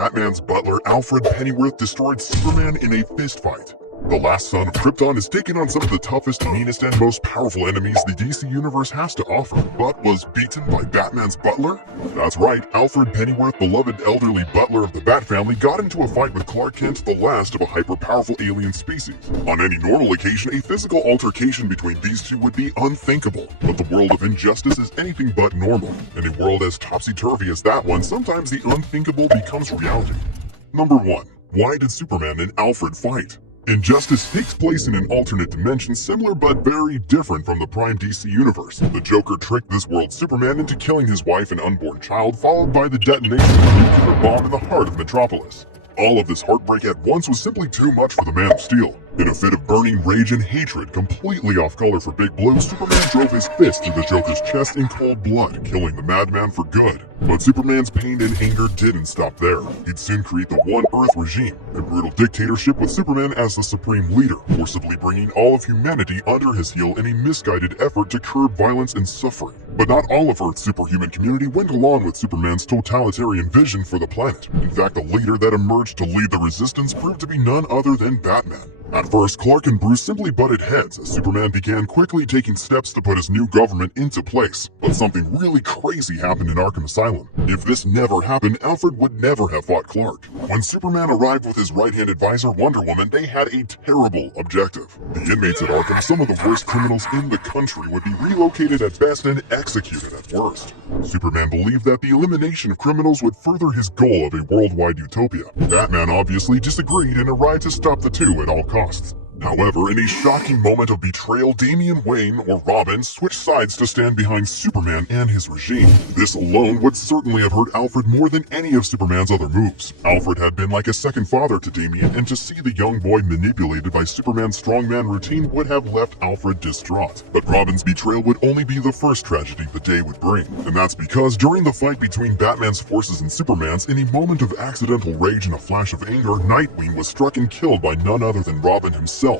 Batman's butler, Alfred Pennyworth, destroyed Superman in a fistfight. The last son of Krypton is taking on some of the toughest, meanest, and most powerful enemies the DC Universe has to offer, but was beaten by Batman's butler? That's right, Alfred Pennyworth, beloved elderly butler of the Bat family, got into a fight with Clark Kent, the last of a hyper-powerful alien species. On any normal occasion, a physical altercation between these two would be unthinkable, but the world of injustice is anything but normal. In a world as topsy-turvy as that one, sometimes the unthinkable becomes reality. Number 1. Why did Superman and Alfred fight? Injustice takes place in an alternate dimension similar but very different from the prime DC universe. The Joker tricked this world's Superman into killing his wife and unborn child, followed by the detonation of a nuclear bomb in the heart of Metropolis. All of this heartbreak at once was simply too much for the Man of Steel. In a fit of burning rage and hatred, completely off color for Big Blue, Superman drove his fist through the Joker's chest in cold blood, killing the madman for good. But Superman's pain and anger didn't stop there. He'd soon create the One Earth regime, a brutal dictatorship with Superman as the supreme leader, forcibly bringing all of humanity under his heel in a misguided effort to curb violence and suffering. But not all of Earth's superhuman community went along with Superman's totalitarian vision for the planet. In fact, the leader that emerged to lead the resistance proved to be none other than Batman. At first, Clark and Bruce simply butted heads as Superman began quickly taking steps to put his new government into place. But something really crazy happened in Arkham Asylum. If this never happened, Alfred would never have fought Clark. When Superman arrived with his right-hand advisor, Wonder Woman, they had a terrible objective. The inmates at Arkham, some of the worst criminals in the country, would be relocated at best and executed at worst. Superman believed that the elimination of criminals would further his goal of a worldwide utopia. Batman obviously disagreed and arrived to stop the two at all costs. However, in a shocking moment of betrayal, Damian Wayne, or Robin, switched sides to stand behind Superman and his regime. This alone would certainly have hurt Alfred more than any of Superman's other moves. Alfred had been like a second father to Damian, and to see the young boy manipulated by Superman's strongman routine would have left Alfred distraught. But Robin's betrayal would only be the first tragedy the day would bring. And that's because during the fight between Batman's forces and Superman's, in a moment of accidental rage and a flash of anger, Nightwing was struck and killed by none other than Robin himself.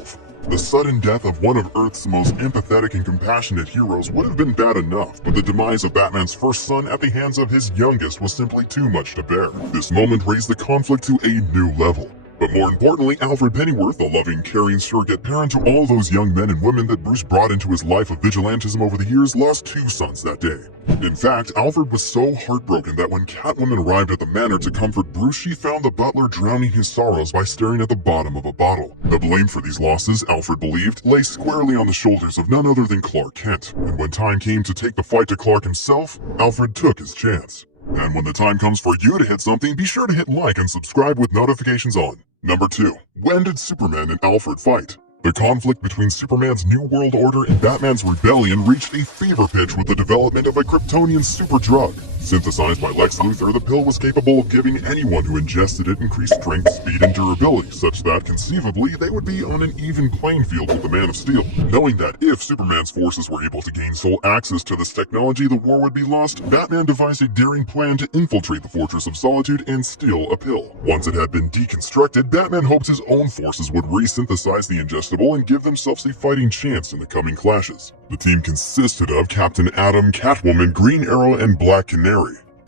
The sudden death of one of Earth's most empathetic and compassionate heroes would have been bad enough, but the demise of Batman's first son at the hands of his youngest was simply too much to bear. This moment raised the conflict to a new level. But more importantly, Alfred Pennyworth, the loving, caring surrogate parent to all those young men and women that Bruce brought into his life of vigilantism over the years, lost 2 sons that day. In fact, Alfred was so heartbroken that when Catwoman arrived at the manor to comfort Bruce, she found the butler drowning his sorrows by staring at the bottom of a bottle. The blame for these losses, Alfred believed, lay squarely on the shoulders of none other than Clark Kent. And when time came to take the fight to Clark himself, Alfred took his chance. And when the time comes for you to hit something, be sure to hit like and subscribe with notifications on. Number 2. When did Superman and Alfred fight? The conflict between Superman's New World Order and Batman's rebellion reached a fever pitch with the development of a Kryptonian super drug. Synthesized by Lex Luthor, the pill was capable of giving anyone who ingested it increased strength, speed, and durability, such that, conceivably, they would be on an even playing field with the Man of Steel. Knowing that if Superman's forces were able to gain sole access to this technology, the war would be lost, Batman devised a daring plan to infiltrate the Fortress of Solitude and steal a pill. Once it had been deconstructed, Batman hoped his own forces would re-synthesize the ingestible and give themselves a fighting chance in the coming clashes. The team consisted of Captain Atom, Catwoman, Green Arrow, and Black Canary.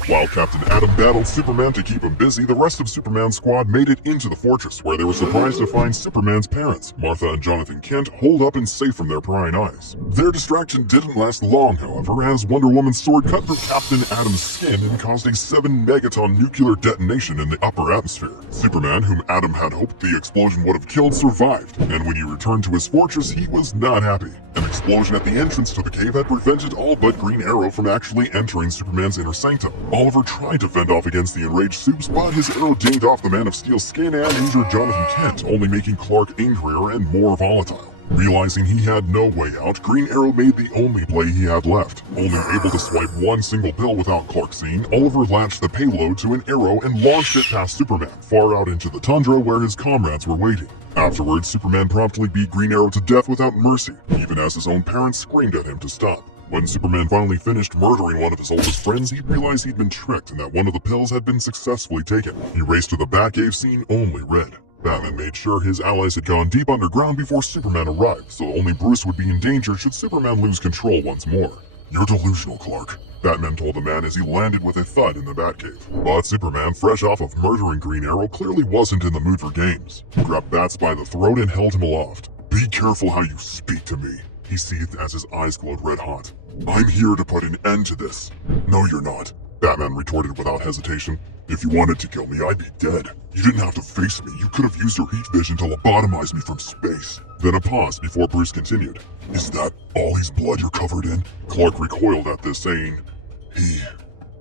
While Captain Atom battled Superman to keep him busy, the rest of Superman's squad made it into the fortress, where they were surprised to find Superman's parents, Martha and Jonathan Kent, holed up and safe from their prying eyes. Their distraction didn't last long, however, as Wonder Woman's sword cut through Captain Atom's skin and caused a 7-megaton nuclear detonation in the upper atmosphere. Superman, whom Atom had hoped the explosion would have killed, survived, and when he returned to his fortress, he was not happy. An explosion at the entrance to the cave had prevented all but Green Arrow from actually entering Superman's inner sanctum. Oliver tried to fend off against the enraged Supes, but his arrow dinged off the Man of Steel's skin and injured Jonathan Kent, only making Clark angrier and more volatile. Realizing he had no way out, Green Arrow made the only play he had left. Only able to swipe one single pill without Clark seeing, Oliver latched the payload to an arrow and launched it past Superman, far out into the tundra where his comrades were waiting. Afterwards, Superman promptly beat Green Arrow to death without mercy, even as his own parents screamed at him to stop. When Superman finally finished murdering one of his oldest friends, he realized he'd been tricked and that one of the pills had been successfully taken. He raced to the Batcave, seeing only red. Batman made sure his allies had gone deep underground before Superman arrived, so only Bruce would be in danger should Superman lose control once more. You're delusional, Clark. Batman told the man as he landed with a thud in the Batcave. But Superman, fresh off of murdering Green Arrow, clearly wasn't in the mood for games. He grabbed Bats by the throat and held him aloft. "Be careful how you speak to me," he seethed as his eyes glowed red hot. "I'm here to put an end to this." "No, you're not," Batman retorted without hesitation. "If you wanted to kill me, I'd be dead. You didn't have to face me. You could have used your heat vision to lobotomize me from space." Then a pause before Bruce continued. "Is that all his blood you're covered in?" Clark recoiled at this, saying,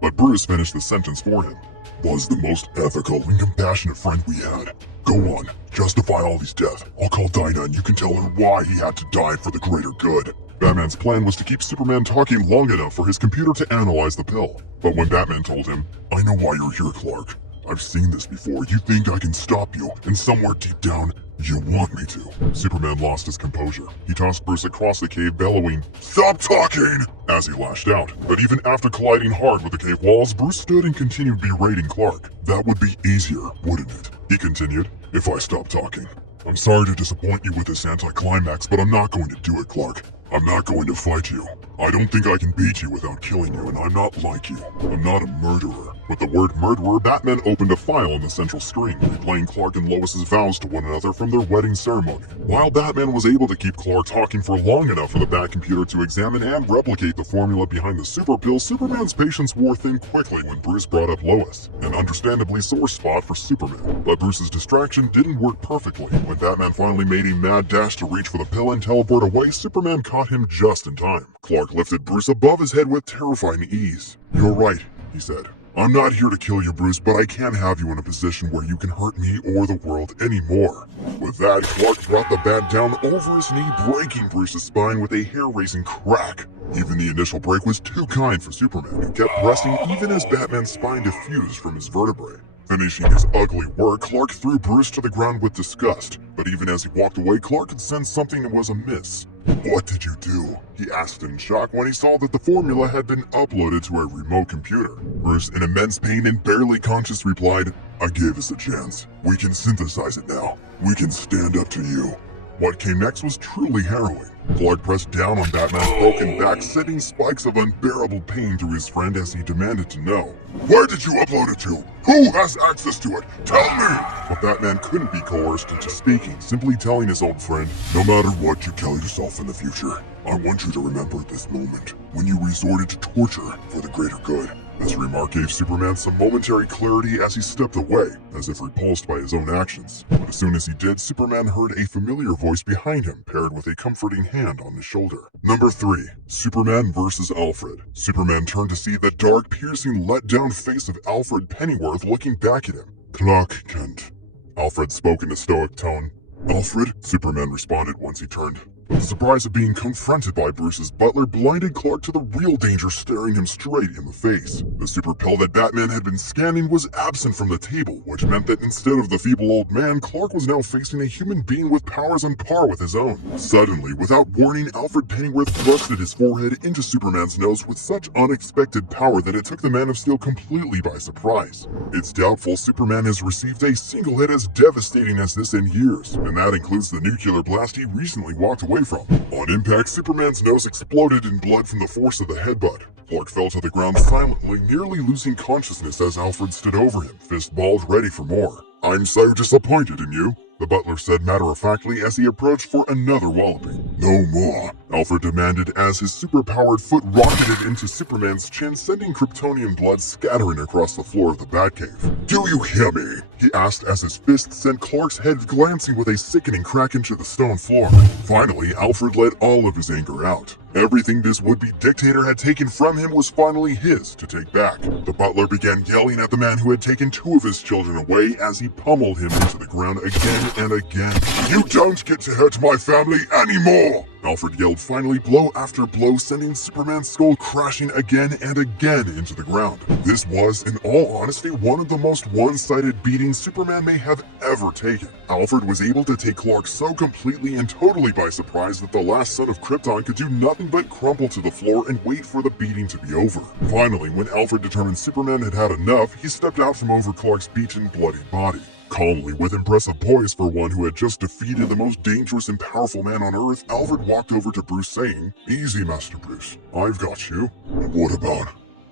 But Bruce finished the sentence for him. "Was the most ethical and compassionate friend we had. Go on, justify all his death. I'll call Dinah and you can tell her why he had to die for the greater good." Batman's plan was to keep Superman talking long enough for his computer to analyze the pill. But when Batman told him, "I know why you're here, Clark. I've seen this before. You think I can stop you, and somewhere deep down, you want me to." Superman lost his composure. He tossed Bruce across the cave, bellowing, "Stop talking!" as he lashed out. But even after colliding hard with the cave walls, Bruce stood and continued berating Clark. "That would be easier, wouldn't it?" he continued, "if I stopped talking. I'm sorry to disappoint you with this anticlimax, but I'm not going to do it, Clark. I'm not going to fight you. I don't think I can beat you without killing you, and I'm not like you. I'm not a murderer." With the word murderer, Batman opened a file on the central screen, replaying Clark and Lois's vows to one another from their wedding ceremony. While Batman was able to keep Clark talking for long enough for the Batcomputer to examine and replicate the formula behind the super pill, Superman's patience wore thin quickly when Bruce brought up Lois, an understandably sore spot for Superman. But Bruce's distraction didn't work perfectly. When Batman finally made a mad dash to reach for the pill and teleport away, Superman caught him just in time. Clark lifted Bruce above his head with terrifying ease. "You're right," he said. "I'm not here to kill you, Bruce, but I can't have you in a position where you can hurt me or the world anymore." With that, Clark brought the bat down over his knee, breaking Bruce's spine with a hair-raising crack. Even the initial break was too kind for Superman, who kept pressing even as Batman's spine diffused from his vertebrae. Finishing his ugly work, Clark threw Bruce to the ground with disgust, but even as he walked away, Clark could sense something was amiss. "What did you do?" he asked in shock when he saw that the formula had been uploaded to a remote computer. Bruce, in immense pain and barely conscious, replied, "I gave us a chance. We can synthesize it now. We can stand up to you." What came next was truly harrowing. Clark pressed down on Batman's broken back, sending spikes of unbearable pain through his friend as he demanded to know. "Where did you upload it to? Who has access to it? Tell me!" But Batman couldn't be coerced into speaking, simply telling his old friend, "No matter what you tell yourself in the future, I want you to remember this moment when you resorted to torture for the greater good." This remark gave Superman some momentary clarity as he stepped away, as if repulsed by his own actions. But as soon as he did, Superman heard a familiar voice behind him, paired with a comforting hand on his shoulder. Number 3. Superman vs. Alfred. Superman turned to see the dark, piercing, let-down face of Alfred Pennyworth looking back at him. "Clark Kent," Alfred spoke in a stoic tone. "Alfred?" Superman responded once he turned. But the surprise of being confronted by Bruce's butler blinded Clark to the real danger staring him straight in the face. The super pill that Batman had been scanning was absent from the table, which meant that instead of the feeble old man, Clark was now facing a human being with powers on par with his own. Suddenly, without warning, Alfred Pennyworth thrusted his forehead into Superman's nose with such unexpected power that it took the Man of Steel completely by surprise. It's doubtful Superman has received a single hit as devastating as this in years, and that includes the nuclear blast he recently walked away from. On impact, Superman's nose exploded in blood from the force of the headbutt. Clark fell to the ground silently, nearly losing consciousness as Alfred stood over him, fist balled, ready for more. "I'm so disappointed in you," the butler said matter-of-factly as he approached for another walloping. "No more," Alfred demanded as his super-powered foot rocketed into Superman's chin, sending Kryptonian blood scattering across the floor of the Batcave. "Do you hear me?" he asked as his fist sent Clark's head glancing with a sickening crack into the stone floor. Finally, Alfred let all of his anger out. Everything this would-be dictator had taken from him was finally his to take back. The butler began yelling at the man who had taken 2 of his children away as he pummeled him into the ground again and again. "You don't get to hurt my family anymore!" Alfred yelled, finally, blow after blow, sending Superman's skull crashing again and again into the ground. This was, in all honesty, one of the most one-sided beatings Superman may have ever taken. Alfred was able to take Clark so completely and totally by surprise that the last son of Krypton could do nothing but crumple to the floor and wait for the beating to be over. Finally, when Alfred determined Superman had had enough, he stepped out from over Clark's beaten, bloody body. Calmly, with impressive poise for one who had just defeated the most dangerous and powerful man on Earth, Alfred walked over to Bruce saying, "Easy, Master Bruce. I've got you." "What about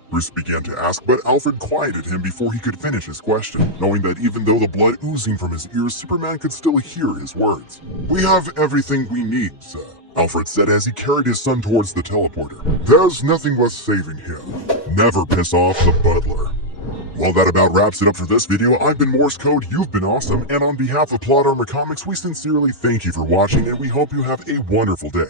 Bruce began to ask, but Alfred quieted him before he could finish his question, knowing that even though the blood oozing from his ears, Superman could still hear his words. "We have everything we need, sir," Alfred said as he carried his son towards the teleporter. "There's nothing worth saving here. Never piss off the Butler." Well, that about wraps it up for this video. I've been Morse Code, you've been awesome, and on behalf of Plot Armor Comics, we sincerely thank you for watching, and we hope you have a wonderful day.